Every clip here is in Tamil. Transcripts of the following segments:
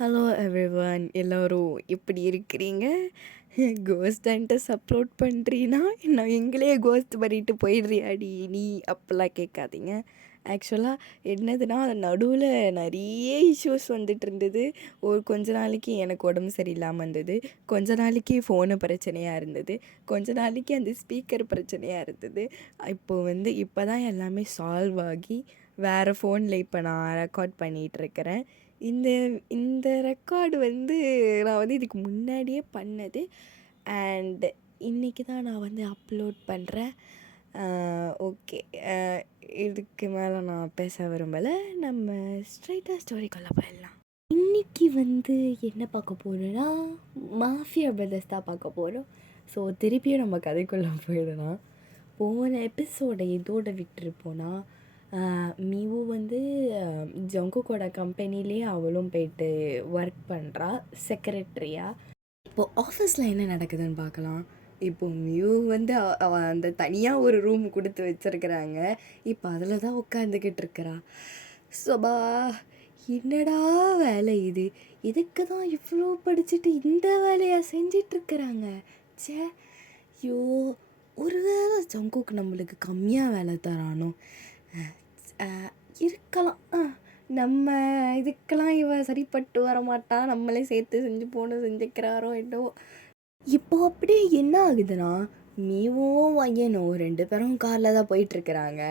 ஹலோ எவ்ரிவன் எல்லோரும் எப்படி இருக்கிறீங்க? கோஸ்ட் ஹண்டர்ஸ் அப்லோட் பண்ணுறீன்னா நான் எங்களே கோஸ்ட் பண்ணிட்டு போயிடுறியாடி நீ அப்போல்லாம் கேட்காதீங்க. ஆக்சுவலாக என்னதுன்னா நடுவில் நிறைய இஷ்யூஸ் வந்துட்டு இருந்தது. கொஞ்ச நாளைக்கு எனக்கு உடம்பு சரியில்லாமல் இருந்தது, கொஞ்ச நாளைக்கு ஃபோனு பிரச்சனையாக இருந்தது, கொஞ்ச நாளைக்கு அந்த ஸ்பீக்கர் பிரச்சனையாக இருந்தது. இப்போ தான் எல்லாமே சால்வ் ஆகி வேறு ஃபோனில் இப்போ நான் ரெக்கார்ட் பண்ணிகிட்ருக்கிறேன். இந்த இந்த ரெக்கார்டு நான் இதுக்கு முன்னாடியே பண்ணது. அண்ட் இன்றைக்கி தான் நான் அப்லோட் பண்ணுறேன். ஓகே, இதுக்கு மேலே நான் பேச விரும்பலை. நம்ம ஸ்ட்ரைட்டாக ஸ்டோரிக்குள்ளே போயிடலாம். இன்றைக்கி என்ன பார்க்க போகிறோன்னா மாஃபியா பிரதர்ஸ் தான் பார்க்க போகிறோம். ஸோ திருப்பியும் நம்ம கதைக்குள்ளே போயிடலாம். போன எபிசோடை இதோட விட்டுருப்போனா, மீவு ஜங்குக்கோட கம்பெனிலே அவளும் போயிட்டு ஒர்க் பண்ணுறா செக்ரட்டரியாக. இப்போது ஆஃபீஸில் என்ன நடக்குதுன்னு பார்க்கலாம். இப்போ மியூ அந்த தனியாக ஒரு ரூம் கொடுத்து வச்சுருக்குறாங்க. இப்போ அதில் தான் உட்காந்துக்கிட்டு இருக்கிறா. சோபா, என்னடா வேலை இது? இதுக்கு தான் இவ்வளோ படிச்சுட்டு இந்த வேலையாக செஞ்சிட்ருக்குறாங்க. சே, ஐயோ, ஒரு வேளை ஜங்குக்கு நம்மளுக்கு கம்மியாக வேலை தரானோ? இருக்கலாம். நம்ம இதுக்கெல்லாம் இவ சரிப்பட்டு வர மாட்டா, நம்மளே சேர்த்து செஞ்சுக்கிறாரோ என்னவோ. இப்போ அப்படியே என்ன ஆகுதுன்னா, மீவும் ஐயனும் 2 பேரும் காரில் தான் போயிட்டுருக்குறாங்க.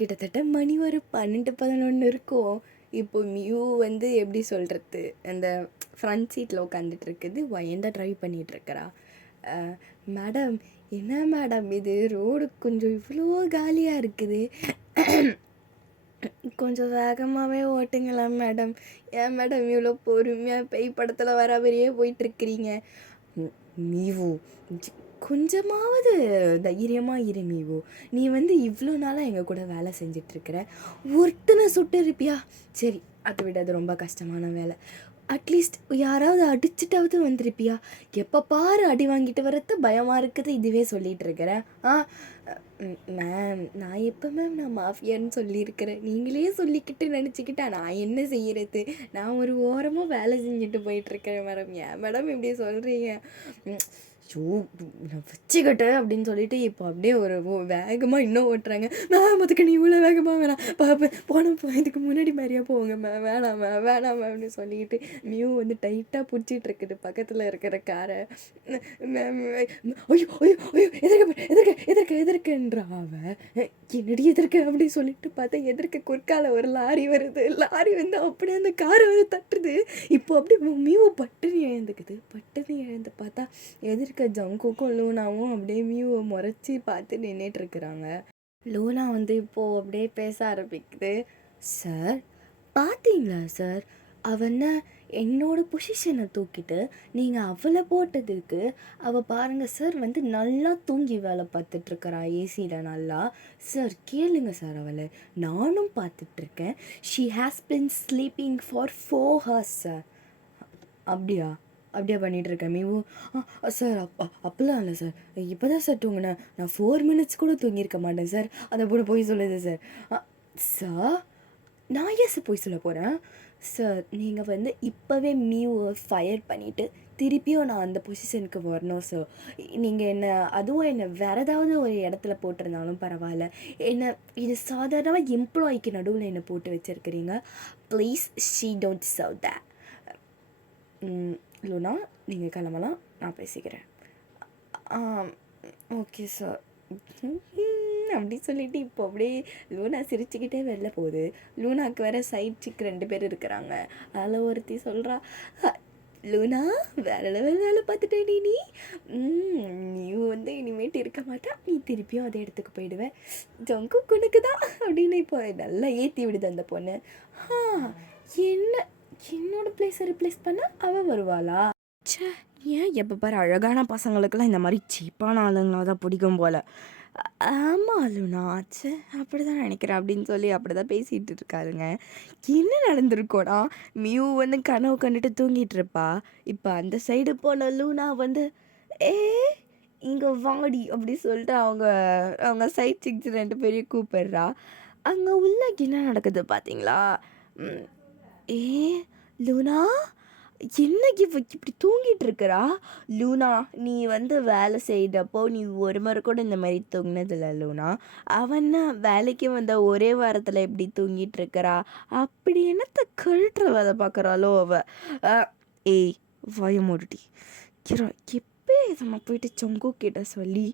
கிட்டத்தட்ட மணி ஒரு 12-11 இருக்கும். இப்போ மியூ எப்படி சொல்கிறது, அந்த ஃப்ரண்ட் சீட்டில் உட்காந்துட்டு இருக்குது, வயண்டா ட்ரைவ் பண்ணிகிட்ருக்கிறா. மேடம், என்ன மேடம் இது, ரோடு கொஞ்சம் இவ்வளோ காலியாக இருக்குது, கொஞ்சம் வேகமாகவே ஓட்டுங்களா மேடம். ஏன் மேடம் இவ்வளோ பொறுமையாக பேய் படத்தில் வர மாதிரியே போயிட்டுருக்கிறீங்க? மீவு, கொஞ்சமாவது தைரியமாக இரு மீவு. நீ இவ்வளோ நாளாக எங்கள் கூட வேலை செஞ்சிட்ருக்கிற, ஒருத்தனை சுட்டு இருப்பியா? சரி, அதை விட அது ரொம்ப கஷ்டமான வேலை. அட்லீஸ்ட் யாராவது அடிச்சுட்டாவது வந்திருப்பியா? எப்போ பாரு அடி வாங்கிட்டு வரது பயமாக இருக்குது, இதுவே சொல்லிகிட்டு இருக்கிறேன். மேம், நான் எப்போ மேம் நான் மாஃபியான்னு சொல்லியிருக்கிறேன்? நீங்களே சொல்லிக்கிட்டு நினச்சிக்கிட்டா நான் என்ன செய்கிறது? நான் ஒரு ஓரமாக வேலை செஞ்சுட்டு போயிட்டுருக்கிறேன் மேடம். ஏன் மேடம் இப்படி சொல்கிறீங்க? ஷோ, நான் வச்சுக்கிட்டேன் அப்படின்னு சொல்லிட்டு இப்போ அப்படியே ஒரு வேகமாக இன்னும் ஓட்டுறாங்க. மேம், அதுக்கு நீ இவ்வளோ வேகமாக வேணாம் இதுக்கு முன்னாடி மாதிரியா போங்க மேம், வேணாம் அப்படின்னு சொல்லிக்கிட்டு மியூ டைட்டாக பிடிச்சிட்டு இருக்குது பக்கத்தில் இருக்கிற காரை. மேம், ஐயோ ஐயோ ஐயோ, எதிர்க்கன்றா அவன். என்னடி எதிர்க்க அப்படின்னு சொல்லிட்டு பார்த்தா எதிர்க்க குறுக்கால ஒரு லாரி வருது. லாரி அப்படியே அந்த காரை தட்டுது. இப்போ அப்படியே மியூ பட்டுன்னு எழுந்து பார்த்தா எதிர்க்க ஜங்குக்கும் லூனாவும் அப்படியே மியூவை முறைச்சி பார்த்து நின்றுட்டுருக்குறாங்க. லூனா இப்போது அப்படியே பேச ஆரம்பிக்குது. சார், பார்த்தீங்களா சார், அவனை என்னோட பொசிஷனை தூக்கிட்டு நீங்கள் அவளை போட்டதுக்கு அவள் பாருங்கள் சார் நல்லா தூங்கி வேலை பார்த்துட்ருக்கிறா ஏசியில் நல்லா. சார் கேளுங்க சார், அவளை நானும் பார்த்துட்ருக்கேன். She has been sleeping for 4 hours sir. அப்படியா பண்ணிகிட்ருக்கேன் மீவு. சார், அப்போல்லாம் இல்லை சார், இப்போ தான் சார் தூங்கினேன். நான் 4 minutes கூட தூங்கியிருக்க மாட்டேன் சார். அதை போட போய் சொல்லுது சார். சார், நான் ஏன் சார் போய் சொல்ல போகிறேன்? சார், நீங்கள் இப்போவே மியூவை ஃபயர் பண்ணிவிட்டு திருப்பியும் நான் அந்த பொசிஷனுக்கு வரணும் சார். நீங்கள் என்னை வேறு ஏதாவது ஒரு இடத்துல போட்டிருந்தாலும் பரவாயில்ல. இது சாதாரணமாக எம்ப்ளாய்க்கு நடுவில் என்னை போட்டு வச்சுருக்கிறீங்க. Please, she don't serve that. Luna, நீங்கள் கிளம்பலாம், நான் பேசிக்கிறேன். ஓகே சார் அப்படி சொல்லிவிட்டு இப்போ அப்படியே லூனா சிரிச்சுக்கிட்டே வெளில போகுது. லூனாவுக்கு வேறு சைட் சிக் 2 பேர் இருக்கிறாங்க. அதில் ஒருத்தி சொல்கிறா, லூனா, வேலை வேலை பார்த்துட்டேன் நீ நீ இனிமேட்டு இருக்க மாட்டா, நீ திருப்பியும் அதே இடத்துக்கு போயிடுவேன். ஜங்கு குனுக்கு தான் அப்படின்னு இப்போ நல்லா ஏற்றி விடுது அந்த பொண்ணு. என்னோட பிளேஸை ரிப்ளேஸ் பண்ண அவள் வருவாளா? சே, ஏன் எப்போ பாரு அழகான பசங்களுக்கெல்லாம் இந்த மாதிரி சீப்பான ஆளுங்களாக தான் பிடிக்கும் போல். ஆமாம் லூனா, ஆச்சு அப்படி தான் நினைக்கிறேன் அப்படின்னு சொல்லி அப்படி தான் பேசிகிட்டு இருக்காருங்க. என்ன நடந்திருக்கோனா, மியூ கனவு கண்டுட்டு தூங்கிட்டு இருப்பா. இப்போ அந்த சைடு போன லூனா ஏ இங்கே வாடி அப்படி சொல்லிட்டு அவங்க சைட் சிக்ஸ் 2 பேரையும் கூப்பிடுறா. அங்கே உள்ள என்ன நடக்குது பார்த்தீங்களா? ஏ லூனா, என்ன இப்படி தூங்கிட்டு இருக்கிறா? லூனா, நீ வந்து வேலை செய்கிறப்போ நீ ஒரு முறை கூட இந்த மாதிரி தூங்கினதில்ல லூனா. அவன்னா வேலைக்கு வந்த ஒரே வாரத்தில் எப்படி தூங்கிட்டு இருக்கிறா? அப்படி என்னத்த கழட்டுற வேலை பார்க்குறாளோ அவ. ஏய், வாய மூடுடி. கிரா எப்போ இதை நான் போயிட்டு ஜங்கு கிட்ட சொல்லி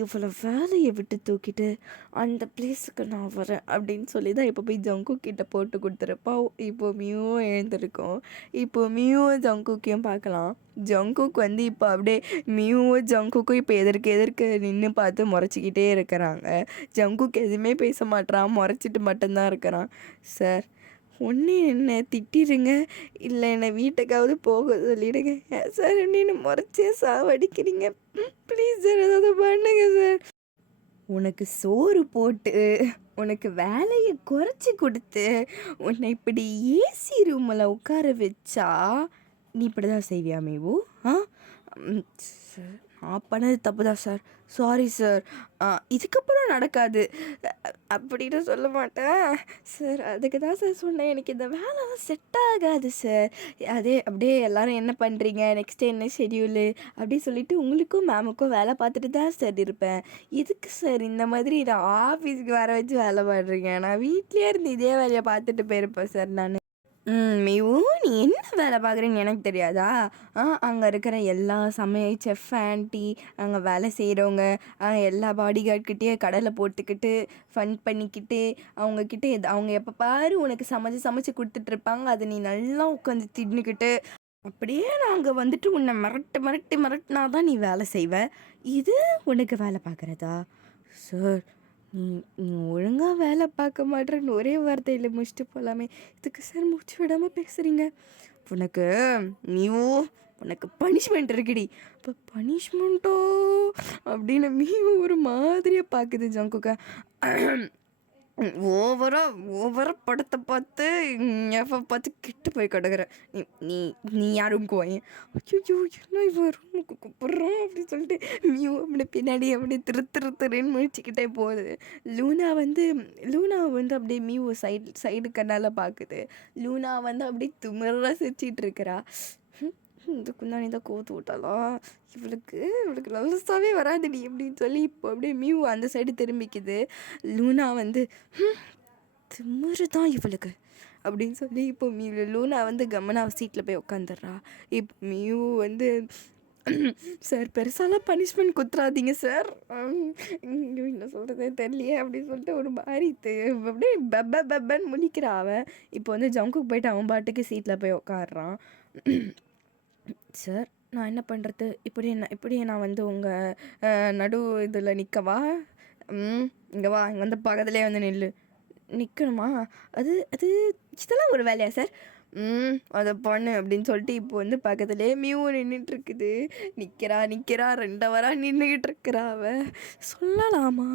இவ்வளோ வேலையை விட்டு தூக்கிட்டு அந்த பிளேஸுக்கு நான் வரேன் அப்படின்னு சொல்லி தான் இப்போ போய் ஜங்கு கிட்ட போட்டு கொடுத்துருப்பா. இப்போ மியூவும் எழுந்திருக்கோம். இப்போ மியூவும் ஜங்குக்கையும் பார்க்கலாம். ஜங்குக் வந்து இப்போ அப்படியே மியூவும் ஜங்குக்கும் இப்போ எதிர்க்க நின்று பார்த்து முறைச்சிக்கிட்டே இருக்கிறாங்க. ஜங்குக் எதுவுமே பேச மாட்றான், முறைச்சிட்டு மட்டும்தான் இருக்கிறான். சார், ஒன்று என்ன திட்டிடுங்க, இல்லை என்னை வீட்டுக்காவது போக சொல்லிடுங்க. ஏன் சார் என்ன முறைச்சே சாவடிக்கிறீங்க? ப்ளீஸ் சார், ஏதாவது பண்ணுங்க சார். உனக்கு சோறு போட்டு உனக்கு வேலையை குறைச்சி கொடுத்து உன்னை இப்படி ஏசி ரூமில் உட்கார வச்சா நீ இப்படி தான் செய்வியா மேவு? சார், நான் பண்ணது தப்பு தான் சார். Sorry sir. இதுக்கப்புறம் நடக்காது அப்படின்னு சொல்ல மாட்டேன் சார். அதுக்கு தான் சார் சொன்னேன், எனக்கு இந்த வேலைலாம் செட் ஆகாது சார். அப்படியே எல்லோரும் என்ன பண்ணுறீங்க, நெக்ஸ்ட் என்ன ஷெட்யூலு அப்படி சொல்லிவிட்டு உங்களுக்கும் மேமுக்கும் வேலை பார்த்துட்டு தான் சார் இருப்பேன். எதுக்கு சார் இந்த மாதிரி நான் ஆஃபீஸுக்கு வர வச்சு வேலை பண்ணுறீங்க? நான் வீட்லேயே இருந்து இதே வேலையை பார்த்துட்டு போயிருப்பேன் சார் நான். மீவு, நீ என்ன வேலை பார்க்குறேன்னு எனக்கு தெரியாதா? அங்கே இருக்கிற எல்லா செஃப் ஆண்டி, அங்கே வேலை செய்கிறவங்க, எல்லா பாடிகார்ட்கிட்டேயே கடலை போட்டுக்கிட்டு ஃபன் பண்ணிக்கிட்டு அவங்கக்கிட்ட அவங்க எப்போ பாரு உனக்கு சமைச்சு கொடுத்துட்ருப்பாங்க. அதை நீ நல்லா உட்காந்து தின்னுக்கிட்டு அப்படியே நாங்கள் வந்துட்டு உன்னை மிரட்டினா தான் நீ வேலை செய்வ. இது உனக்கு வேலை பார்க்குறதா? சார், நீ நீ ஒழுங்காக வேலை பார்க்க மாட்டேன்னு ஒரே வார்த்தையில் முடிச்சுட்டு போகலாமே. இதுக்கு சார் மூச்சு விடாமல் பேசுகிறீங்க? உனக்கு நீவோ உனக்கு பனிஷ்மெண்ட் இருக்குடி. இப்போ பனிஷ்மெண்ட்டோ அப்படின்னு மீவு ஒரு மாதிரியாக பார்க்குது ஜங்குக்கா. ஓவரா படத்தை பார்த்து எஃப பார்த்து கெட்டு போய் கிடக்குறேன். நீ நீ நீ யார் ரூமுக்கு வாயேன். ஐயோ, என்ன இவன் ரூமுக்கு கூப்பிட்றான் அப்படின்னு சொல்லிட்டு மியூ அப்படி பின்னாடி அப்படியே திருன்னு முழிச்சிக்கிட்டே போகுது. லூனா வந்து அப்படியே மியூ சைடு கண்ணால் பார்க்குது. லூனா வந்து அப்படியே திமிராக சிரிச்சிட்டு இருக்கிறா. இந்த குந்தாணி தான் கோத்து விட்டாளா? இவளுக்கு லவ்ஸாகவே வராதுடி அப்படின்னு சொல்லி இப்போ அப்படியே மியூ அந்த சைடு திரும்பிக்குது. லூனா வந்து திமிரு தான் இவளுக்கு அப்படின்னு சொல்லி இப்போ லூனா வந்து கம்மனா சீட்டில் போய் உட்காந்துடுறா. இப்போ மியூ வந்து சார், பெருசாலாம் பனிஷ்மெண்ட் குத்துறாதீங்க சார். என்ன சொல்கிறதே தெரியலையே அப்படின்னு சொல்லிட்டு ஒரு மாதிரி அப்படியே பெப்பன்னு முழிக்கிறா அவன். இப்போ வந்து ஜங்குக்கு போயிட்டு அவன் பாட்டுக்கு சீட்டில் போய் உட்காடுறான். சார், நான் என்ன பண்ணுறது? இப்படி நான் வந்து உங்கள் நடு இதில் நிற்கவா? இங்கே வா, இங்கே வந்து பக்கத்துலேயே வந்து நில்லு. நிற்கணுமா? அது அது இதெல்லாம் ஒரு வேலையா சார்? அதை பண்ணு அப்படின்னு சொல்லிட்டு இப்போ வந்து பக்கத்துலேயே மியூ நின்றுட்டுருக்குது. நிற்கிறா 2 வாரா நின்றுக்கிட்டு இருக்கிறா அவ. சொல்லலாமா?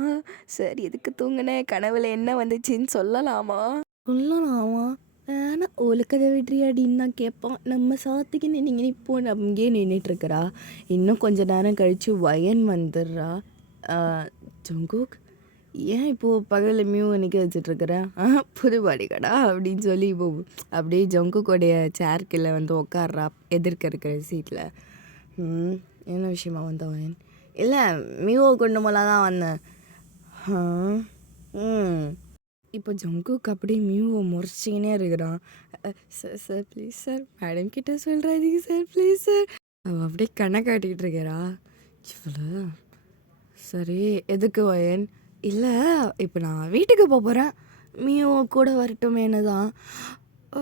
சார், எதுக்கு தூங்கினேன், கனவுல என்ன வந்துச்சுன்னு சொல்லலாமா? வேணா ஒழுக்கதை விட்றியாடின்னு தான் கேட்பான். நம்ம சாத்துக்கு நின்று இப்போ அங்கேயே நின்றுட்டுருக்கிறா. இன்னும் கொஞ்ச நேரம் கழித்து வயன் வந்துடுறா. ஜங்குக், ஏன் இப்போது பகலில் மியூ நிற்க வச்சிட்ருக்குற? புது பாடிகாடா அப்படின்னு சொல்லி இப்போ அப்படியே ஜங்குக்கோடைய சேர்க்கில் வந்து உட்காடுறா எதிர்க்க இருக்கிற சீட்டில். என்ன விஷயமா வந்த வயன்? இல்லை, மியூவை கொண்டு போலாம் தான் வந்தேன். இப்போ ஜங்குக்கு அப்படியே மியூவை முறைச்சிக்கினே இருக்கிறான். சார் ப்ளீஸ் சார், மேடம் கிட்ட சொல்கிறாதீங்க சார், ப்ளீஸ் சார். அவள் அப்படியே கண்ணை காட்டிக்கிட்டு இருக்கிறா. இவ்வளோ சரி, எதுக்கு வயன்? இல்லை, இப்போ நான் வீட்டுக்கு போகிறேன், மியூவை கூட வரட்டுமேனு தான்.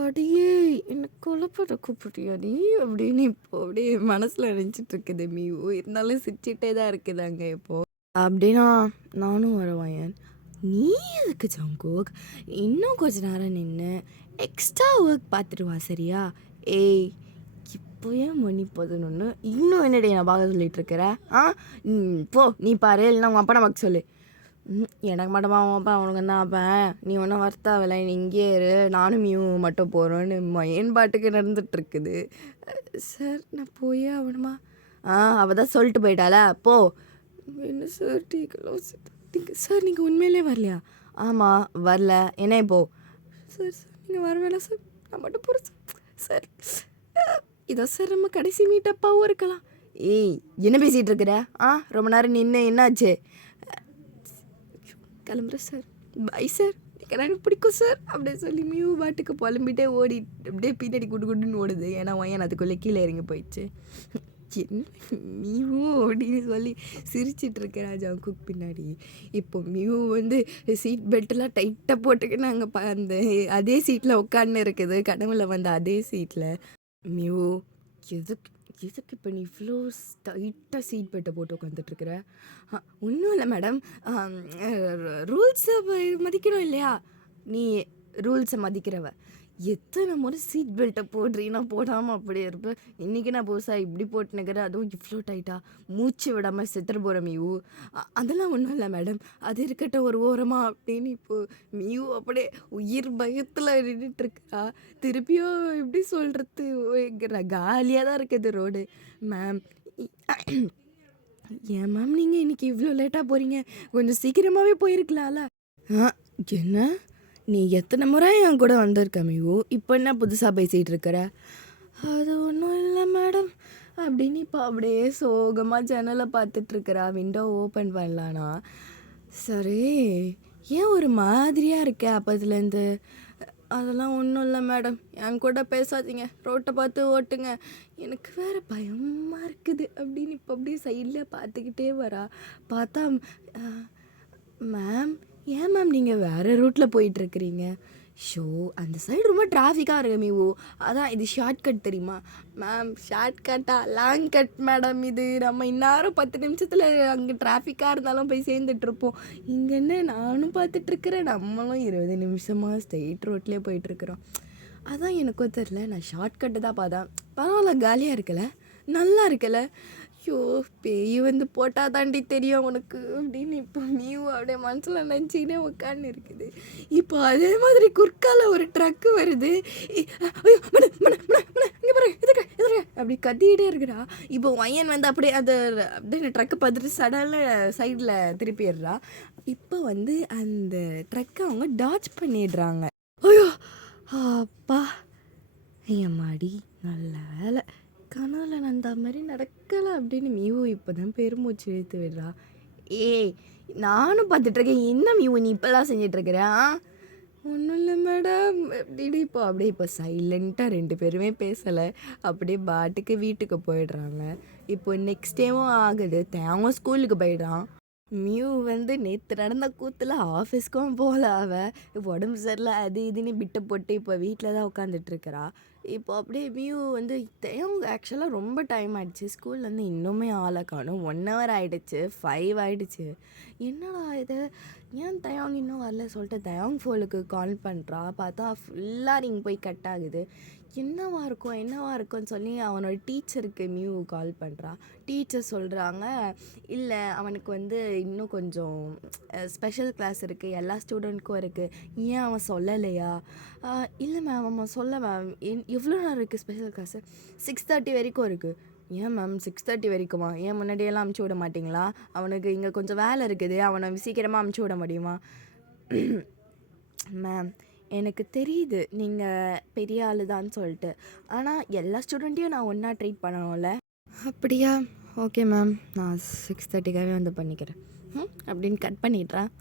அடியே, என்ன கொலைப்பட கூப்பிட்டியாடி அப்படின்னு இப்போ அப்படியே மனசில் நினச்சிட்டு இருக்குது மியூ. இருந்தாலும் சிரிச்சிட்டே தான் இருக்குது அங்கே இப்போது. அப்படின்னா நானும் வரவயன். நீ எதுக்கு ஜங்குக்? இன்னும் கொஞ்ச நேரம் நின்று எக்ஸ்ட்ரா ஒர்க் பார்த்துட்டு வா, சரியா? ஏய், இப்போயே மணி 11, இன்னும் என்னடி நான் பார்க்க சொல்லிகிட்ருக்கிற? போ, நீ பாரு, இல்லைன்னா உங்கள் அப்பா பார்க்க சொல்லு. எனக்கு மட்டுமா அவன் அப்பா, அவனுக்கு தான் அப்பேன். நீ ஒன்றும் வர்த்தாவில்லை, நீ இங்கே இரு, நானும் மியூ மட்டும் போகிறோன்னு என் பாட்டுக்கு நடந்துகிட்ருக்குது. சார், நான் போயே ஆகணுமா? அவள் தான் சொல்லிட்டு போயிட்டாளா, போ. என்ன சார், டீக்கெல்லாம் சார், நீங்கள் உண்மையிலே வரலையா? ஆமாம், வரல. என்ன இப்போ? சார், நீங்கள் வர வேணாம் சார், நான் மட்டும் போகிறேன் சார். சார், இதான் சார் நம்ம கடைசி மீட்டப்பாவும் இருக்கலாம். ஏய் என்ன பேசிகிட்டு இருக்கிற? ரொம்ப நேரம் நின்று என்னாச்சு? கிளம்புறேன் சார், பை சார், எனக்கு பிடிக்கும் சார் அப்படின்னு சொல்லி மியூ பாட்டுக்கு புலம்பிட்டே ஓடி அப்படியே பின்னாடி குடு குடுன்னு ஓடுது. ஏன்னா ஒயன் அதுக்குள்ளே கீழே இறங்கி போயிடுச்சு. என்ன மியூ அப்படின்னு சொல்லி சிரிச்சிட்டு இருக்கேன் ஜங்குக் பின்னாடி. இப்போ மியூ வந்து சீட் பெல்ட்டெல்லாம் டைட்டாக போட்டுக்கின்னு அங்கே அந்த அதே சீட்டில் உட்காந்து இருக்குது, கனவுல வந்த அதே சீட்டில். மியூ எதுக்கு எதுக்கு இப்போ நீ இவ்வளோ டைட்டாக சீட் பெல்ட்டை போட்டு உட்காந்துட்ருக்குற? ஒன்றும் இல்லை மேடம், ரூல்ஸை மதிக்கணும் இல்லையா? நீ ரூல்ஸை மதிக்கிறவ எத்தனை முறை சீட் பெல்ட்டை போடுறீன்னா போடாமல் அப்படியே இருப்பேன். இன்றைக்கி நான் புதுசாக இப்படி போட்டுனுக்கிறேன், அதுவும் இவ்வளோ டைட்டாக மூச்சு விடாமல் செத்துற போகிற மியூ. அதெல்லாம் ஒன்றும் இல்லை மேடம், அது இருக்கட்டும் ஒரு ஓரமாக அப்படின்னு. இப்போது மியூ அப்படியே உயிர் பயத்தில் நின்றுட்டுருக்கா. திருப்பியும் எப்படி சொல்கிறது, காலியாக தான் இருக்குது ரோடு. மேம் ஏன் மேம் நீங்கள் இன்றைக்கி இவ்வளோ லேட்டாக போகிறீங்க? கொஞ்சம் சீக்கிரமாகவே போயிருக்கலாம்ல. என்ன நீ எத்தனை முறை என் கூட வந்திருக்க மியூ, இப்போ என்ன புதுசாக பேசிகிட்டு இருக்கிற? அது ஒன்றும் இல்லை மேடம் அப்படின்னு இப்போ அப்படியே சோகமாக ஜன்னலை பார்த்துட்ருக்குறா. விண்டோ ஓப்பன் பண்ணலான்னா. சரி, ஏன் ஒரு மாதிரியாக இருக்க அப்போதுலேருந்து? அதெல்லாம் ஒன்றும் இல்லை மேடம், என் கூட பேசாதீங்க, ரோட்டை பார்த்து ஓட்டுங்க, எனக்கு வேறு பயமாக இருக்குது அப்படின்னு இப்போ அப்படியே சைடில் பார்த்துக்கிட்டே வரா. பார்த்தா மேம் ஏன் மேம் நீங்கள் வேறு ரூட்டில் போயிட்டுருக்கிறீங்க? ஷோ அந்த சைடு ரொம்ப டிராஃபிக்காக இருக்கு மியூ, அதான் இது ஷார்ட்கட் தெரியுமா? மேம் ஷார்ட்கட்டா? லாங் கட் மேடம் இது. நம்ம இந்நேரம் 10 நிமிஷத்தில் அங்கே டிராஃபிக்காக இருந்தாலும் போய் சேர்ந்துட்ருப்போம். இங்கே என்ன நானும் பார்த்துட்ருக்குறேன், நம்மளும் 20 நிமிஷமாக ஸ்ட்ரெயிட் ரோட்லேயே போயிட்டுருக்குறோம். அதான் எனக்கும் தெரில, நான் ஷார்ட்கட்டு தான் பார்த்தேன். பரவாயில்ல, காலியாக இருக்கல, நல்லா இருக்கல. ஐயோ பேய் வந்து போட்டால் தாண்டி தெரியும் உனக்கு அப்படின்னு இப்போ மியூ அப்படியே மனசில் நினச்சிக்கினே உட்காந்து இருக்குது. இப்போ அதே மாதிரி குறுக்கால ஒரு ட்ரக்கு வருது. ஐயோ மேடம் மேடம் மேடம் மேடம் இங்கே பாருங்க, எதுக்கு எதுக்கு அப்படி கத்திக்கிட்டே இருக்கிறா. இப்போ ஒயன் வந்து அப்படியே அதை அப்படியே ட்ரக்கை பார்த்துட்டு சடனில் சைடில் திருப்பிடுறா. இப்போ வந்து அந்த ட்ரக்கை அவங்க டாச் பண்ணிடுறாங்க. ஐயோ அப்பா என் மாடி, நல்ல வேலை கனவுல நந்த மாதிரி நடக்கலை அப்படின்னு மியூ இப்போ தான் பெருமூச்சு இழுத்து விடுறா. ஏய் நானும் பார்த்துட்ருக்கேன், என்ன மியூ நீ இப்போல்லாம் செஞ்சிட்ருக்கிறா? ஒன்றும் இல்லை மேடம் அப்படின்னு இப்போ சைலண்ட்டாக 2 பேருமே பேசலை, அப்படியே பாட்டுக்கு வீட்டுக்கு போயிடுறாங்க. இப்போ நெக்ஸ்ட் டேவும் ஆகுது, தேவன் ஸ்கூலுக்கு போயிடுறான். மியூ வந்து நேற்று நடந்த கூத்தில் ஆஃபீஸ்க்கும் போகல, அவள் உடம்பு சரியில்லை அது இதுன்னு விட்டு போட்டு இப்போ வீட்டில் தான் உட்காந்துட்ருக்கிறா. இப்போ அப்படியே மியூ வந்து அவங்க ஆக்சுவலாக ரொம்ப டைம் ஆகிடுச்சு, ஸ்கூல்லேருந்து இன்னுமே ஆளை காணும். 1 hour ஆகிடுச்சு, 5 ஆகிடுச்சு. என்னடா இது, ஏன் தயாங் இன்னும் வரல சொல்லிட்டு தயாங் ஃபோனுக்கு கால் பண்ணுறா. பார்த்தா ஃபுல்லாக ரிங் போய் கட் ஆகுது. என்னவா இருக்கும்னு சொல்லி அவனோட டீச்சருக்கு மியூ கால் பண்ணுறா. டீச்சர் சொல்கிறாங்க, இல்லை அவனுக்கு வந்து இன்னும் கொஞ்சம் ஸ்பெஷல் கிளாஸ் இருக்குது, எல்லா ஸ்டூடெண்ட்க்கும் இருக்குது, ஏன் அவன் சொல்லலையா? இல்லை மேம் அவன் சொல்ல மேம். எவ்வளோ நேரம் இருக்குது ஸ்பெஷல் கிளாஸு? 6:30 வரைக்கும் இருக்குது. ஏன் மேம் 6:30 வரைக்குமா? ஏன் முன்னாடியெல்லாம் அமுச்சு விட மாட்டிங்களா? அவனுக்கு இங்கே கொஞ்சம் வேலை இருக்குது, அவனை சீக்கிரமாக அமுச்சு விட முடியுமா? மேம் எனக்கு தெரியுது நீங்கள் பெரிய ஆள் தான் சொல்லிட்டு, ஆனால் எல்லா ஸ்டூடெண்ட்டையும் நான் ஒன்றா ட்ரீட் பண்ணணும்ல. அப்படியா, ஓகே மேம், நான் 6:30க்காகவே வந்து பண்ணிக்கிறேன் அப்படின்னு கட் பண்ணிடுறேன்.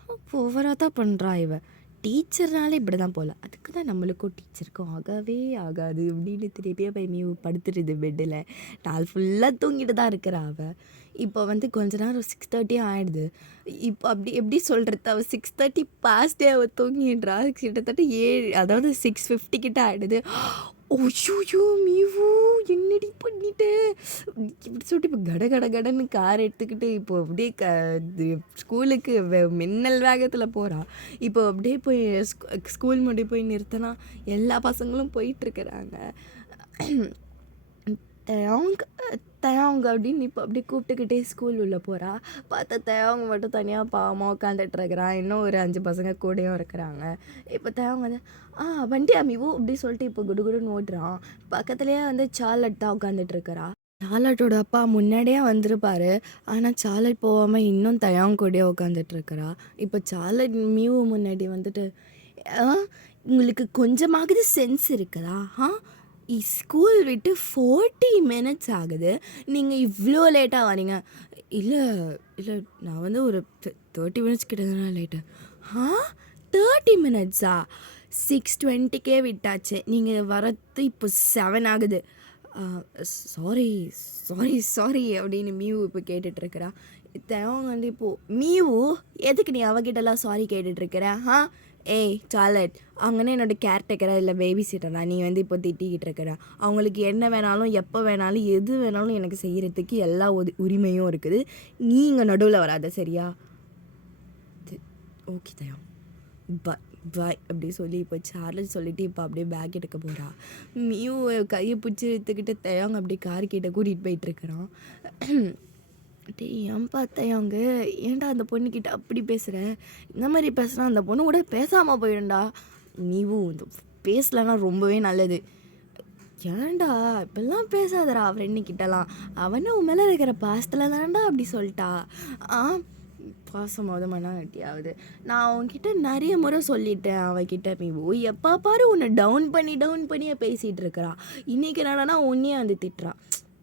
ஓவராக தான் பண்ணுறா இவ. டீச்சர்னாலே இப்படி தான் போல், அதுக்கு தான் நம்மளுக்கும் டீச்சருக்கும் ஆகவே ஆகாது அப்படின்னு திருப்பியே போய் மியூ படுத்துடுது பெட்டில். நாள் ஃபுல்லாக தூங்கிட்டு தான் இருக்கிறா அவள். இப்போ வந்து கொஞ்ச நேரம் 6:30 ஆகிடுது. இப்போ அப்படி எப்படி சொல்கிறது, அவள் 6:30 பாஸ்டே அவள் தூங்கிடுறா. கிட்டத்தட்ட 7, அதாவது 6:50 கிட்ட ஆகிடுது. ஓய்யோ மியூ என்னடி பண்ணிட்டு இப்படி சொல்லிட்டு இப்போ கடன்னு கார் எடுத்துக்கிட்டு இப்போ அப்படியே ஸ்கூலுக்கு மின்னல் வேகத்தில் போகிறா. இப்போ அப்படியே போய் ஸ்கூல் முன்னாடி போய் நிறுத்தினா எல்லா பசங்களும் போயிட்டுருக்குறாங்க. தயாங்க அப்படின்னு இப்போ அப்படியே கூப்பிட்டுக்கிட்டே ஸ்கூல் உள்ளே போகிறா. பார்த்தா தயாங்க மட்டும் தனியாக பாவமாக உட்காந்துட்ருக்குறான். இன்னும் ஒரு 5 பசங்க கூடயும் இருக்கிறாங்க. இப்போ தயாங்க வந்து வண்டி அமிவோ அப்படி சொல்லிட்டு இப்போ குடுகுடுன்னு ஓட்டுறான். பக்கத்துலேயே வந்து சார்லட் தான் உட்காந்துட்ருக்கிறா. சார்லட்டோட அப்பா முன்னாடியே வந்திருப்பாரு, ஆனால் சார்லட் போகாமல் இன்னும் தயாங்க கூடயே உட்காந்துட்ருக்கிறா. இப்போ சார்லட் மியூ முன்னாடி வந்துட்டு, உங்களுக்கு கொஞ்சமாகுது சென்ஸ் இருக்குதா? ஸ்கூல் விட்டு 40 மினிட்ஸ் ஆகுது. நீங்க இவ்ளோ லேட்டா வரீங்க. இல்ல, இல்ல நான் வந்து ஒரு 30 மினிட்ஸ் கிட்ட தானே லேட்டு. ஆ 30 மினிட்ஸா? 6:20க்கே விட்டாச்சு. நீங்க வரது இப்போ 7 ஆகுது. சாரி சாரி சாரி அப்படின்னு மியூ இப்போ கேட்டுட்ருக்கிறா. தேவன் வந்து இப்போது மியூ எதுக்கு நீ அவகிட்டலாம் சாரி கேட்டுட்ருக்கிற? ஏய் சார்லட், அவங்கன்னு என்னோட கேர்டேக்கரா இல்லை பேபி சிட்டரா? நீ வந்து இப்போ திட்டிக்கிட்டு இருக்கிற. அவங்களுக்கு என்ன வேணாலும் எப்போ வேணாலும் எது வேணாலும் எனக்கு செய்கிறதுக்கு எல்லா உரிமையும் இருக்குது. நீ இங்கே நடுவில் வராத, சரியா? ஓகே தயா, பாய் பாய் அப்படி சொல்லி இப்போ சார்லட் சொல்லிவிட்டு இப்போ அப்படியே பேக் எடுக்க போகிறா. மியூ கையை பிடிச்சி எடுத்துக்கிட்டு தயாங்க அப்படியே கார்கிட்ட கூட்டிகிட்டு போயிட்டுருக்குறான். டேய் ஏன்பா தயாங்க, ஏன்டா அந்த பொண்ணுக்கிட்ட அப்படி பேசுகிற? இந்த மாதிரி பேசுனா அந்த பொண்ணு கூட பேசாமல் போயிடும்டா. நீவும் இந்த பேசலைன்னா ரொம்பவே நல்லது. ஏன்டா இப்பெல்லாம் பேசாதடா ஃப்ரெண்டுக்கிட்டலாம். அவனே உன் மேலே இருக்கிற பாசத்தில் தான்டா அப்படி சொல்லிட்டா. பாசமாவது மண்ணாங்கட்டியாவது. நான் அவன்கிட்ட நிறைய முறை சொல்லிட்டேன் அவன்கிட்ட. மீவோ எப்போ பாரு உன்னை டவுன் பண்ணியே பேசிகிட்டு இருக்கிறா. இன்றைக்கி என்னடானா உன்னையே வந்து திட்டுறா.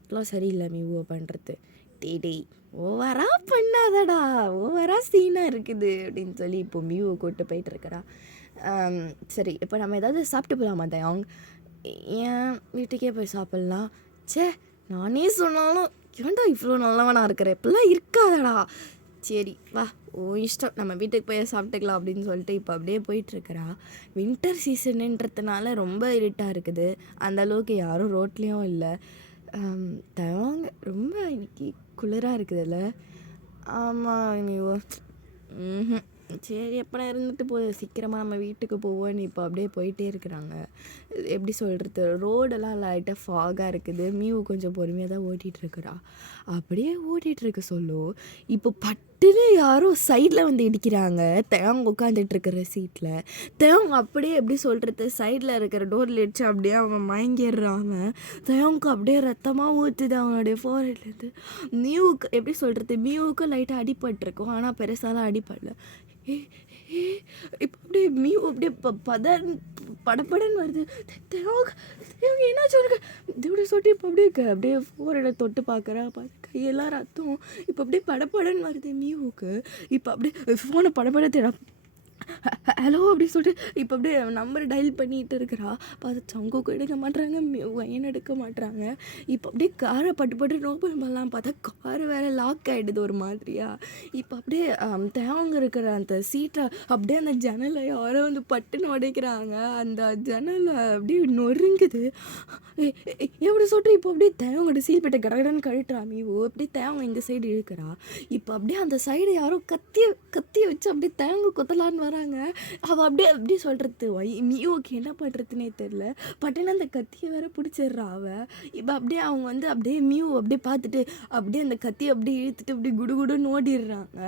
இதெல்லாம் சரியில்லை மீவோ பண்ணுறது. டேய் ஓவராக பண்ணாதடா, ஓவராக சீனாக இருக்குது அப்படின்னு சொல்லி இப்போ மியூவை கூப்பிட்டு போயிட்டுருக்கிறா. சரி, இப்போ நம்ம ஏதாவது சாப்பிட்டு போகலாமா தயாங்? ஏன் வீட்டுக்கே போய் சாப்பிட்லாம். சே, நானே சொன்னாலும் ஏன்டா இவ்வளோ நல்லவனாக இருக்கிற? இப்படிலாம் இருக்காதடா. சரி வா, ஓ இஷ்டம், நம்ம வீட்டுக்கு போய் சாப்பிட்டுக்கலாம் அப்படின்னு சொல்லிட்டு இப்போ அப்படியே போயிட்டுருக்கிறா. வின்டர் சீசனுன்றதுனால ரொம்ப இருட்டாக இருக்குது. அந்தளவுக்கு யாரும் ரோட்லேயும் இல்லை. தவாங்க ரொம்ப இன்னைக்கு குளிராக இருக்குதுல்ல? ஆமாம் நீவோ. சரி எப்போ இருந்துட்டு சீக்கிரமாக நம்ம வீட்டுக்கு போவோன்னு இப்போ அப்படியே போயிட்டே இருக்கிறாங்க. எப்படி சொல்கிறது, ரோடெல்லாம் லைட்டாக ஃபாகாக இருக்குது. மியூ கொஞ்சம் பொறுமையாக தான் ஓட்டிகிட்ருக்குறா. அப்படியே ஓட்டிகிட்ருக்க சொல்லும் இப்போ பட்டுன்னு யாரோ சைடில் வந்து இடிக்கிறாங்க. தேவங்க உட்காந்துட்ருக்கிற சீட்டில். தேவங்க அப்படியே எப்படி சொல்கிறது, சைடில் இருக்கிற டோரில் இடிச்சு அப்படியே அவன் மயங்கிடுறாங்க. தேவங்க அப்படியே ரத்தமாக ஊற்றுது அவனுடைய ஃபோர்ஹெட்லேருந்து. மியூவுக்கு எப்படி சொல்கிறது, மியூவுக்கும் லைட்டாக அடிபட்டிருக்கும், ஆனால் பெருசாலாம் அடிப்படல. இப்போ அப்படியே மியூ அப்படியே படப்படன்னு வருது. தேவங்க என்ன சொல்லுங்க இப்படி சொல்லிட்டு இப்போ அப்படியே ஃபோர்ஹெட்டை தொட்டு பார்க்குறா. கையெல்லாம் ரத்தம். இப்போ அப்படியே படப்படன்னு வருது மியூவுக்கு. இப்போ அப்படியே ஃபோனை படப்பட தேடா. ஹலோ அப்படின்னு சொல்லிட்டு இப்போ அப்படியே நம்பர் டயல் பண்ணிகிட்டு இருக்கிறா. பார்த்து சங்குக்கு எடுக்க மாட்டுறாங்க, வயன் எடுக்க மாட்டுறாங்க. இப்போ அப்படியே காரை பட்டு ஓப்பன் பண்ணலாம் பார்த்தா காரு வேறு லாக் ஆகிடுது ஒரு மாதிரியா. இப்போ அப்படியே தேவங்க இருக்கிற அந்த சீட்டை அப்படியே அந்த ஜன்னலை யாரோ வந்து பட்டுன்னு உடைக்கிறாங்க. அந்த ஜன்னலை அப்படியே நொறுங்குது. எப்படி சொல்லிட்டு இப்போ அப்படியே தேவங்கோட சீல் பெட்டை கடகடன்னு கழட்டுறா மீவோ. அப்படியே தேவங்க இந்த சைடு இழுக்கிறா. இப்போ அப்படியே அந்த சைடு யாரோ கத்தியை வச்சு அப்படியே தேவங்க கொத்தலான்னு வராங்க. அவள் அப்படியே சொல்கிறது மியூவுக்கு என்ன பண்ணுறதுனே தெரில. பட்டுன்னு அந்த கத்தியை வேற பிடிச்சிடுறா அவள். இப்போ அப்படியே அவங்க வந்து அப்படியே மியூ அப்படியே பார்த்துட்டு அப்படியே அந்த கத்தியை அப்படியே இழுத்துட்டு அப்படியே குடுகுடுன்னு ஓடிடுறாங்க.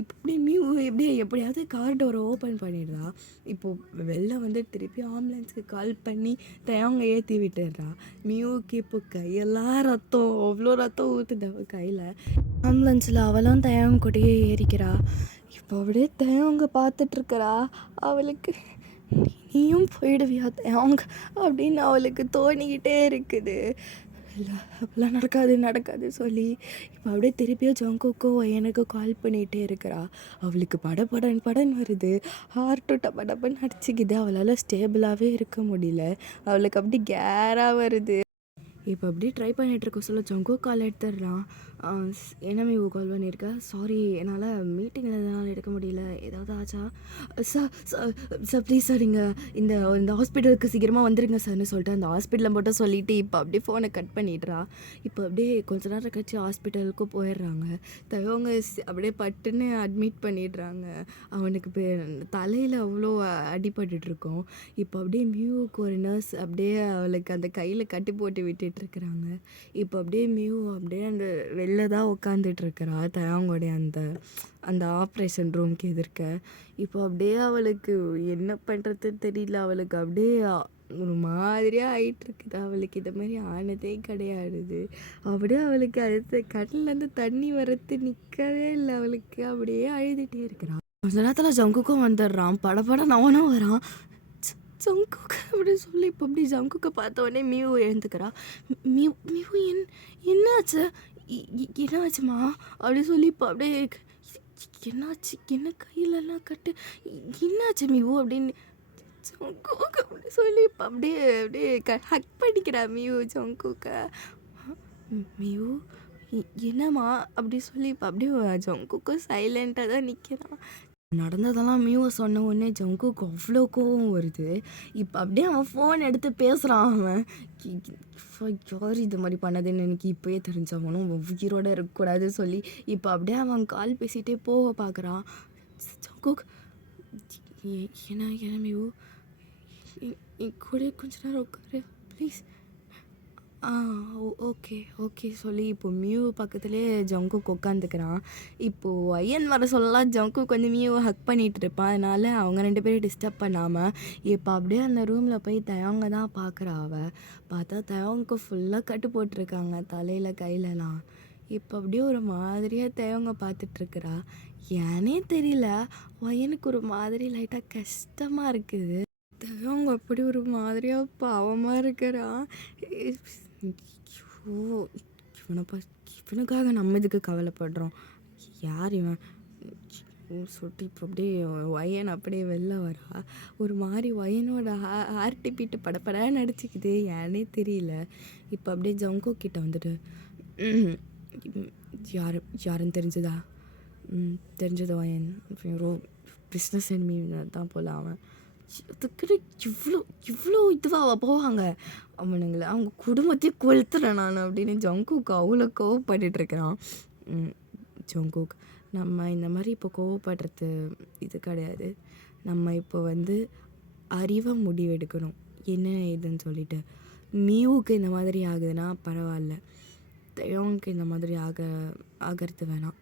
இப்போ அப்படியே மியூ எப்படியாவது கார் டோரை ஓப்பன் பண்ணிடுறா. இப்போது வெளில வந்து திருப்பி ஆம்புலன்ஸுக்கு கால் பண்ணி தேவங்க ஏற்றி விட்டுடுறா. மியூவுக்கு இப்போ கையெல்லாம் ரத்தம், அவ்வளோ ரத்தம் ஊற்றுது அவள் கையில். ஆம்புலன்ஸில் அவளும் தேவங்க கூடயே ஏறிக்கிறா. இப்போ அப்படியே தேவங்க பார்த்துட்ருக்கிறா. அவளுக்கு நீயும் போயிடுவியா தேவங்க அப்படின்னு அவளுக்கு தோணிக்கிட்டே இருக்குது. இல்லை அப்பெல்லாம் நடக்காது சொல்லி இப்போ அப்படியே திருப்பியும் ஜங்குக்கோ எனக்கு கால் பண்ணிகிட்டே இருக்கிறா. அவளுக்கு படன்னு வருது. ஹார்ட்டு டப்பன்னு அடிச்சிக்குது. அவளால் ஸ்டேபிளாகவே இருக்க முடியல. அவளுக்கு அப்படி கேராக வருது. இப்போ அப்படியே ட்ரை பண்ணிகிட்ருக்க சொல்ல ஜங்கோ கால் எடுத்துடுறான். என்ன மீவு கால் பண்ணியிருக்க? சாரி, என்னால் மீட்டிங்கில் எதனால் எடுக்க முடியல. ஏதாவது ஆச்சா? சார் ப்ளீஸ் சார், இந்த ஹாஸ்பிட்டலுக்கு சீக்கிரமாக வந்துடுங்க சார்னு சொல்லிட்டு அந்த ஹாஸ்பிட்டலில் மட்டும் சொல்லிவிட்டு இப்போ அப்படியே ஃபோனை கட் பண்ணிடுறா. இப்போ அப்படியே கொஞ்ச நேரம் கழிச்சு ஹாஸ்பிட்டலுக்கு போயிடுறாங்க. தயவங்க அப்படியே பட்டுன்னு அட்மிட் பண்ணிடுறாங்க. அவனுக்கு தலையில் அவ்வளோ அடிபட்டுருக்கோம். இப்போ அப்படியே மியூவுக்கு ஒரு நர்ஸ் அப்படியே அவளுக்கு அந்த கையில் கட்டி போட்டு விட்டுட்டுருக்குறாங்க. இப்போ அப்படியே மியூ அப்படியே அந்த வெளில தான் உட்காந்துட்ருக்கிறா தயாங்கோடைய அந்த ஆப்ரேஷன் ரூம்க்கு எதிர்க்க. இப்போ அப்படியே அவளுக்கு என்ன பண்ணுறதுன்னு தெரியல. அவளுக்கு அப்படியே ஒரு மாதிரியாக ஆகிட்டுருக்குது. அவளுக்கு இந்த மாதிரி ஆனதே கிடையாது. அப்படியே அவளுக்கு அடுத்த கண்ணிலேருந்து தண்ணி வரத்து நிற்கவே இல்லை. அவளுக்கு அப்படியே அழுதுகிட்டே இருக்கிறான். கொஞ்ச நேரத்தில் ஜங்குக்கும் வந்துடுறான். படப்பட அவனும் வரான். ஜங்குக் அப்படி சொல்லி இப்போ அப்படி ஜங்குக்கை பார்த்த உடனே மியூ எழுந்துக்கிறா. மியூ மியூ என்னாச்சு? என்னாச்சுமா அப்படி சொல்லி இப்போ அப்படியே என்னாச்சு, என்ன கையிலலாம் கட்டு, என்னாச்சு மியூ அப்படின்னு ஜங்குக் அப்படி சொல்லி இப்போ அப்படியே அப்படியே ஹக் பண்ணிக்கிறா மியூ ஜங்குக்கை. மியூ என்னம்மா அப்படி சொல்லி இப்போ அப்படியே ஜங்குக்கும் சைலண்ட்டாக தான் நிற்கிறான். நடந்ததெல்லாம் மியூவை சொன்ன உடனே ஜங்குக்கு அவ்வளோ கோவம் வருது. இப்போ அப்படியே அவன் ஃபோன் எடுத்து பேசுகிறான். அவன் யார் இது மாதிரி பண்ணதுன்னு எனக்கு இப்போயே தெரிஞ்சவனும் உயிரோட இருக்கக்கூடாது சொல்லி இப்போ அப்படியே அவன் கால் பேசிகிட்டே போக பார்க்குறான். ஜங்குக் என்ன என்ன மியூ என் கூட கொஞ்ச நேரம் உட்காரு ப்ளீஸ். ஓகே ஓகே சொல்லி இப்போ மியூ பக்கத்துலேயே ஜங்குக் உட்காந்துக்கிறான். இப்போது ஐயன் வர சொல்லலாம் ஜங்குக் வந்து மியூவை ஹக் பண்ணிகிட்டு இருப்பான். அதனால் அவங்க 2 பேரும் டிஸ்டர்ப் பண்ணாமல் இப்போ அப்படியே அந்த ரூமில் போய் தயவங்க தான் பார்க்குறா. அவள் பார்த்தா தயவங்க ஃபுல்லாக கட்டு போட்டிருக்காங்க தலையில் கையிலலாம். இப்போ அப்படியே ஒரு மாதிரியாக தயவங்க பார்த்துட்ருக்குறா. ஏன்னே தெரியல, எனக்கு ஒரு மாதிரி லைட்டாக கஷ்டமாக இருக்குது. தயவங்க அப்படி ஒரு மாதிரியாக பாவமாக இருக்கிறான். ஐயோ இவனுக்காக நம்ம இதுக்கு கவலைப்படுறோம். யார் இவன் சொல்லிட்டு இப்போ அப்படியே ஒயன் அப்படியே வெளில வரா. ஒரு மாதிரி ஒயனோட ஹார்ட் பீட்டு படப்படன்னு நடிச்சிக்குது, ஏன்னே தெரியல. இப்போ அப்படியே ஜங்கோ கிட்ட வந்துட்டு யாருன்னு தெரிஞ்சதா? தெரிஞ்சது ஒயன் பிஸ்னஸ் எனிமி தான் போல. அவன் அதுக்கிட்ட இவ்வளோ இதுவாக போவாங்க அவனுங்களை, அவங்க குடும்பத்தையும் கொளுத்துறேன் நான் அப்படின்னு ஜங்குக்கு அவ்வளோ கோவப்பட்டுருக்கிறான். ஜங்குக் நம்ம இந்த மாதிரி இப்போ கோவப்படுறது இது கிடையாது. நம்ம இப்போ வந்து அறிவை முடிவெடுக்கணும் என்ன ஏதுன்னு சொல்லிட்டு. மியூவுக்கு இந்த மாதிரி ஆகுதுன்னா பரவாயில்ல, தயவுக்கு இந்த மாதிரி ஆகிறது வேணாம்.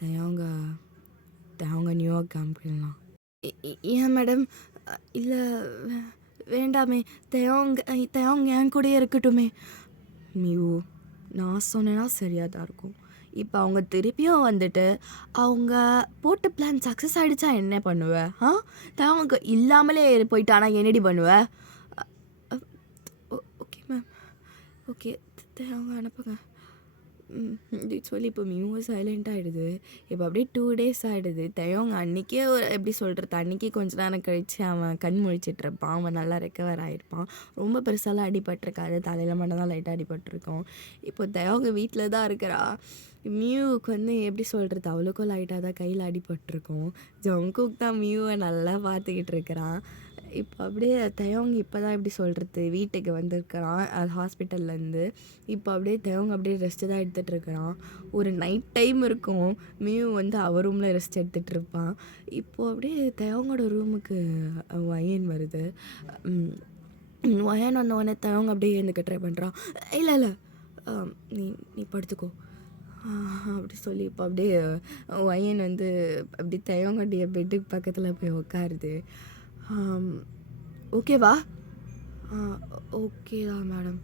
தயவுங்க நியூயார்க் காமிக்கலாம். ஏன் மேடம்? இல்லை வேண்டாமே, தயவுங்க என் கூடயே இருக்கட்டுமே. மியூ நான் சொன்னேன்னா சரியாக தான் இருக்கும். இப்போ அவங்க திருப்பியும் வந்துட்டு அவங்க போட்ட பிளான் சக்ஸஸ் ஆகிடுச்சா என்ன பண்ணுவேன்? தயவுங்க இல்லாமலே போயிட்டானா என்னடி பண்ணுவேன்? ஓகே மேம், ஓகே தயவுங்க அனுப்புங்க சொல்லி இப்போ மியூவை சைலண்ட் ஆகிடுது. இப்போ அப்படியே 2 days ஆகிடுது. தயவங்க அன்றைக்கே எப்படி சொல்கிறது, அன்றைக்கி கொஞ்ச நேரம் கழித்து அவன் கண் முழிச்சிட்ருப்பான். அவன் நல்லா ரெக்கவர் ஆகிருப்பான். ரொம்ப பெருசாலாம் அடிபட்டிருக்காது, தலையில் மட்டும் தான் லைட்டாக அடிபட்டிருக்கோம். இப்போ தயவங்க வீட்டில் தான் இருக்கிறா. மியூவுக்கு வந்து எப்படி சொல்கிறது, அவளுக்கும் லைட்டாக தான் கையில் அடிபட்டிருக்கும். ஜங்குக் தான் மியூவை நல்லா பார்த்துக்கிட்டு இருக்கிறான். இப்போ அப்படியே தயவங்க இப்போ தான் எப்படி சொல்கிறது வீட்டுக்கு வந்திருக்கிறான் அது ஹாஸ்பிட்டல்லேருந்து. இப்போ அப்படியே தயவங்க அப்படியே ரெஸ்ட்டு தான் எடுத்துகிட்டு இருக்கிறான். ஒரு நைட் டைம் இருக்கும், மியூ வந்து அவர் ரூமில் ரெஸ்ட் எடுத்துகிட்டு இருப்பான். இப்போது அப்படியே தயவங்களோட ரூமுக்கு வயன் வருது. வயன் வந்தவொடனே தயவங்க அப்படியே எழுந்துக்க ட்ரை பண்ணுறான். இல்லை இல்லை நீ படுத்துக்கோ அப்படி சொல்லி இப்போ அப்படியே வயன் வந்து அப்படி தயவங்களுடைய பெட்டுக்கு பக்கத்தில் போய் உட்காருது. ஓகேவா? ஓகே தான் மேடம்.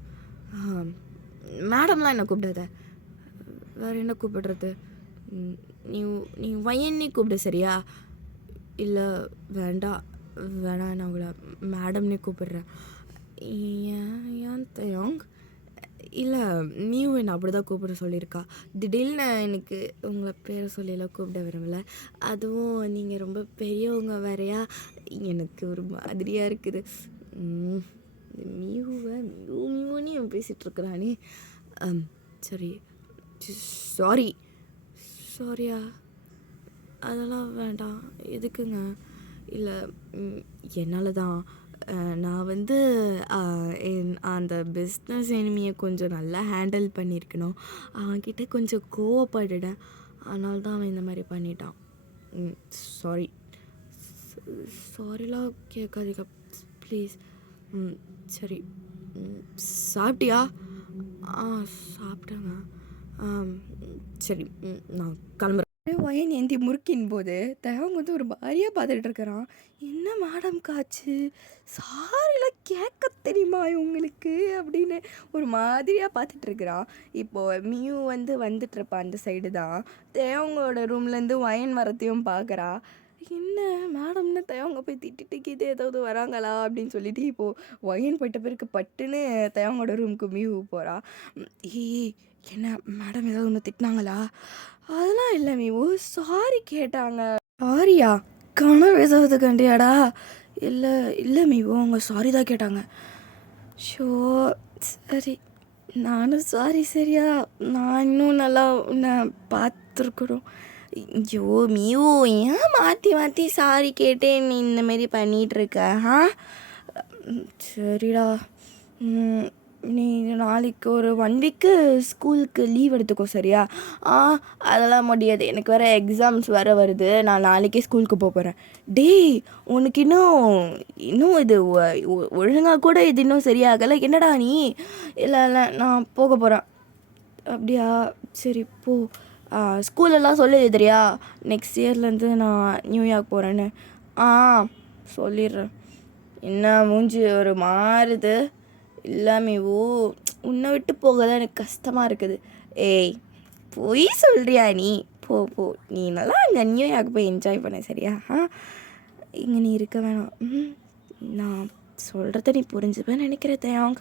மேடம்லாம் என்ன கூப்பிடாத, வேறு என்ன கூப்பிடுறது? நீ வயன்னே கூப்பிடு சரியா? இல்லை வேண்டாம் நான் உங்களை மேடம்னே கூப்பிடுறேன். ஏன் தயங்? இல்லை மியூ என்னை அப்படி தான் கூப்பிட சொல்லியிருக்கா. திடீர்னு எனக்கு உங்களை பேரை சொல்லியெல்லாம் கூப்பிட விரும்பலை. அதுவும் நீங்கள் ரொம்ப பெரியவங்க வேறையா, எனக்கு ஒரு மாதிரியாக இருக்குது. மியூன்னு அவன் பேசிகிட்ருக்குறானே. சரி சாரியா? அதெல்லாம் வேண்டாம், எதுக்குங்க? இல்லை என்னால் தான் நான் வந்து அந்த பிஸ்னஸ் எனிமியை கொஞ்சம் நல்லா ஹேண்டில் பண்ணியிருக்கணும். அவன்கிட்ட கொஞ்சம் கோவப்பட்டுட்டேன், அதனால தான் அவன் இந்த மாதிரி பண்ணிட்டான். சாரிலாம் கேட்காதீங்க ப்ளீஸ். சரி சாப்பிட்டியா? சாப்பிட்டேங்க. சரி நான் கிளம்புறேன். வயன் ஏந்தி முறுக்கின் போது தயவங்க வந்து ஒரு மாதிரியாக பார்த்துட்டு இருக்கிறான். என்ன மேடம் காச்சு, சாரிலாம் கேட்க தெரியுமா இவங்களுக்கு அப்படின்னு ஒரு மாதிரியாக பார்த்துட்ருக்குறான். இப்போது மியூ வந்து வந்துட்டுருப்பான் அந்த சைடு தான். தயவங்களோட ரூம்லேருந்து வயன் வரத்தையும் பார்க்குறா. என்ன மேடம்னு தயவங்க போய் திட்டிட்டு கீது ஏதாவது வராங்களா அப்படின்னு சொல்லிட்டு இப்போது ஒயின் போயிட்ட பிறகு பட்டுன்னு தயவங்களோட ரூமுக்கு மீவு போகிறா. ஏய் என்ன மேடம் ஏதாவது ஒன்று திட்டினாங்களா? அதெல்லாம் இல்லை மீவு, சாரி கேட்டாங்க. சாரியா? கனவு ஏதாவது கண்டியாடா? இல்லை இல்லை மீவு, அவங்க சாரி தான் கேட்டாங்க. ஷோ சரி, நானும் சாரி. சரியா, நான் இன்னும் நல்லா உன்னை பார்த்துருக்குறோம். ஐயோ மியூ, ஏன் மாற்றி மாற்றி சாரி கேட்டே நீ இந்தமாரி பண்ணிகிட்ருக்க? சரிடா. நீ நாளைக்கு ஒரு 1 வீக்கு ஸ்கூலுக்கு லீவ் எடுத்துக்கோ, சரியா? அதெல்லாம் முடியாது, எனக்கு வேறு எக்ஸாம்ஸ் வேறு வருது. நான் நாளைக்கே ஸ்கூலுக்கு போகிறேன். டேய், உனக்கு இன்னும் இது ஒழுங்காக கூட இது இன்னும் சரியாகலை. என்னடா நீ? இல்லை இல்லை, நான் போக போகிறேன். அப்படியா? சரி போ. ஸ்கூலெல்லாம் சொல்லுது தெரியா, நெக்ஸ்ட் இயர்லேருந்து நான் நியூயார்க் போகிறேன்னு. சொல்லிடுறேன். என்ன மூஞ்சி ஒரு மாறுது? இல்லை மீவு, உன்னை விட்டு போக தான் எனக்கு கஷ்டமாக இருக்குது. ஏய் பொய் சொல்கிறியா நீ? போ போ, நீ நல்லா அங்கே நியூயார்க் போய் என்ஜாய் பண்ண, சரியா? இங்கே நீ இருக்க வேணாம். நான் சொல்கிறத நீ புரிஞ்சுப்பேன்னு நினைக்கிறேன் தயாங்.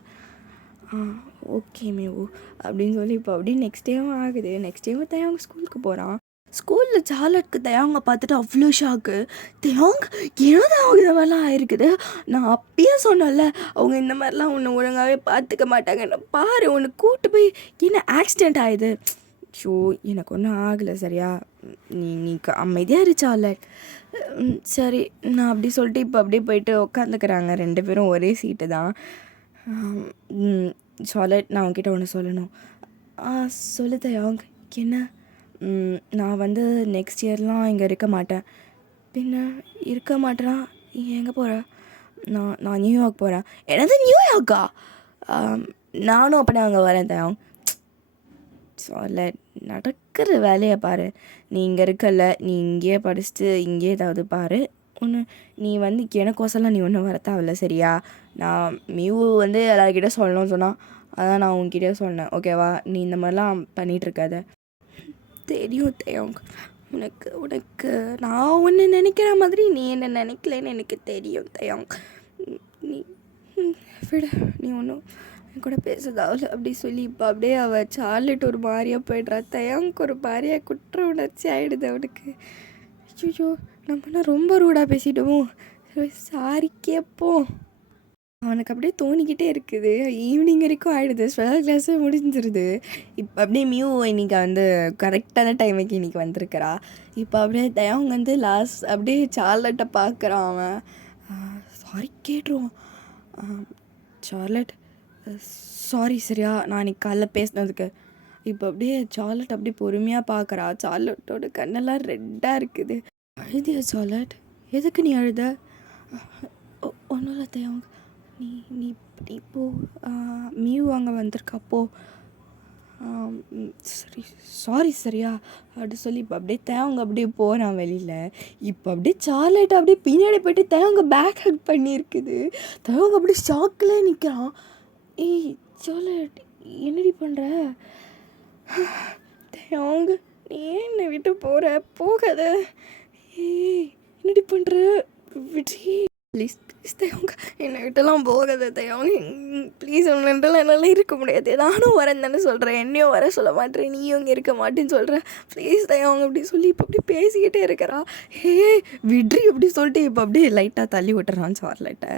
ஓகே மேவு அப்படின்னு சொல்லி இப்போ அப்படியே நெக்ஸ்ட் டேவும் ஆகுது. நெக்ஸ்ட் டேவும் தயாங்க ஸ்கூலுக்கு போகிறான். ஸ்கூலில் சார்லட்க்கு தயாங்க பார்த்துட்டு அவ்வளோ ஷாக்கு. தயாங் ஏதாவது இந்த மாதிரிலாம் ஆயிருக்குது. நான் அப்பயே சொன்னல, அவங்க இந்த மாதிரிலாம் ஒன்று ஒழுங்காகவே பார்த்துக்க மாட்டாங்கன்னு. பாரு, ஒன்று கூப்பிட்டு போய் என்ன ஆக்சிடெண்ட் ஆகுது. ஷோ, எனக்கு ஒன்றும் ஆகலை, சரியா? நீ அமைதியாக இரு சார்லட். சரி, நான் அப்படி சொல்லிட்டு இப்போ அப்படியே போயிட்டு உட்காந்துக்கிறாங்க 2 பேரும். ஒரே சீட்டு தான். சார்லட், நான் உங்ககிட்ட ஒன்று சொல்லணும். சொல்லு தயாங். என்ன? நான் வந்து நெக்ஸ்ட் இயர்லாம் இங்கே இருக்க மாட்டேன். பின்ன இருக்க மாட்டேனா? எங்கே போகிறேன்? நான் நியூயார்க் போகிறேன். என்னது நியூயார்க்கா? நானும் அப்படி அங்கே வரேன் தயாங். சார்லட், நடக்கிற வேலையை பாரு. நீ இங்கே இருக்கல, நீ இங்கேயே படிச்சுட்டு இங்கேயே ஏதாவது பாரு. நீ வந்து எனக்கோசலாம் நீ ஒன்றும் வர தேவையில்ல, சரியா? நான் மியூ வந்து எல்லாருக்கிட்ட சொல்லணும்னு சொன்னால் அதான் நான் உங்ககிட்ட சொன்னேன், ஓகேவா? நீ இந்த மாதிரிலாம் பண்ணிகிட்ருக்காத. தெரியும் தயாங், உனக்கு நான் ஒன்று நினைக்கிற மாதிரி நீ என்ன நினைக்கலன்னு எனக்கு தெரியும் தயாங். நீ விட, நீ ஒன்றும் என் கூட பேசுதாவில் அப்படி சொல்லி இப்போ அப்படியே அவள் சார்லட் ஒரு மாதிரியாக போய்ட்றா. தயாங்க்கு ஒரு மாதிரியாக குற்ற உணர்ச்சி ஆகிடுது அவனுக்கு. ஐயோ, நம்மனா ரொம்ப ரூடாக பேசிட்டோமோ? சாரி கேட்போம். அவனுக்கு அப்படியே தோணிக்கிட்டே இருக்குது. ஈவினிங் வரைக்கும் ஆகிடுது, ஸ்பெஷல் கிளாஸே முடிஞ்சிருது. இப்போ அப்படியே மியூ இன்றைக்கி வந்து கரெக்டான டைமுக்கு இன்றைக்கி வந்திருக்கிறா. இப்போ அப்படியே தயவங்க வந்து லாஸ்ட் அப்படியே சார்லட்டை பார்க்குறான் அவன். சாரி கேட்டுருவான். சார்லட் சாரி, சரியா? நான் இன்றைக்கி காலைல பேசினதுக்கு. இப்போ அப்படியே சார்லட் அப்படியே பொறுமையாக பார்க்குறா. சார்லட்டோட கண்ணெல்லாம் ரெட்டாக இருக்குது. அழுதியா சார்லட்? எதுக்கு நீ அழுத? ஒன்றும் இல்லை தயவங்க, நீ நீ நீ போ. மியூ அங்கே வந்திருக்காப்போ. சரி, சாரி, சரியா? அப்படி சொல்லி இப்போ அப்படியே தேவங்க அப்படியே போகிறான் வெளியில். இப்போ அப்படியே சார்லட் அப்படியே பின்னாடி போய்ட்டு தேவங்க பேக் ஹக் பண்ணியிருக்குது. தேவங்க அப்படியே ஷாக்கில் நிற்கிறான். ஏய் சார்லட், என்னடி பண்ணுற? தேவங்க, நீ ஏன் என்னை விட்டு போகிற? போகாத. ஏய், என்னடி பண்ணுற? விட்ரி, ப்ளீஸ் ப்ளீஸ் தயவங்க, என்னை விட்டெல்லாம் போகாத தயவங்க, ப்ளீஸ். உன்னெல்லாம் என்னால் இருக்க முடியாது. நானும் வரேன் தானே சொல்கிறேன், என்னையும் வர சொல்ல மாட்டேன், நீயும் இங்கே இருக்க மாட்டேன்னு சொல்கிறேன். ப்ளீஸ் தயவங்க அப்படி சொல்லி இப்போ அப்படி பேசிக்கிட்டே இருக்கிறா. விட்ரி அப்படி சொல்லிட்டு இப்போ அப்படியே லைட்டாக தள்ளி விட்டுறான் சார்லட்டை.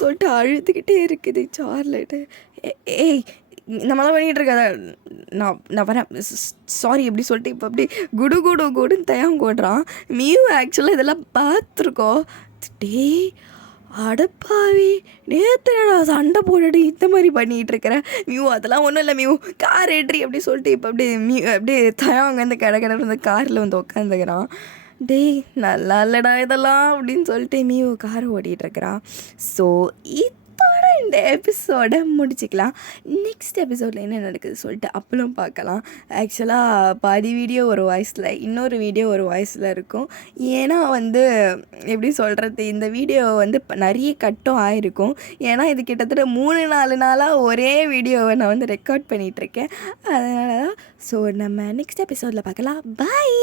சொல்லிட்டு அழுதுகிட்டே இருக்குது சார்லட்டு. ஏய், இந்த மாதிரிலாம் பண்ணிகிட்டு இருக்காத, நான் வரேன், சாரி எப்படி சொல்லிட்டு இப்போ அப்படி குடுன்னு தயாங்க ஓடுறான். மியூ ஆக்சுவலாக இதெல்லாம் பார்த்துருக்கோம். டேய் அடப்பாவி, நேற்றுடா சண்டை போட்டுட்டு இந்த மாதிரி பண்ணிகிட்டு இருக்கிறேன். மியூ அதெல்லாம் ஒன்றும் இல்லை மியூ, கார் ஏற்றி அப்படி சொல்லிட்டு இப்போ அப்படியே அப்படியே தயாங்க வந்து கடை வந்து காரில் வந்து உட்காந்துக்கிறான். டேய் நல்லா இல்லைடா இதெல்லாம் அப்படின்னு சொல்லிட்டு மியூ கார் ஓட்டிகிட்ருக்கிறான். ஸோ இதோட இந்த எபிசோடை முடிச்சிக்கலாம். நெக்ஸ்ட் எபிசோடில் என்ன நடக்குது சொல்லிட்டு அப்பளும் பார்க்கலாம். ஆக்சுவலாக பாதி வீடியோ ஒரு வாய்ஸில், இன்னொரு வீடியோ ஒரு வாய்ஸில் இருக்கும். ஏன்னா வந்து எப்படி சொல்கிறது, இந்த வீடியோ வந்து நிறைய கட்டும் ஆகிருக்கும். ஏன்னா இது கிட்டத்தட்ட 3-4 நாளாக ஒரே வீடியோவை நான் வந்து ரெக்கார்ட் பண்ணிகிட்ருக்கேன். அதனால தான். ஸோ நம்ம நெக்ஸ்ட் எபிசோடில் பார்க்கலாம். பாய்.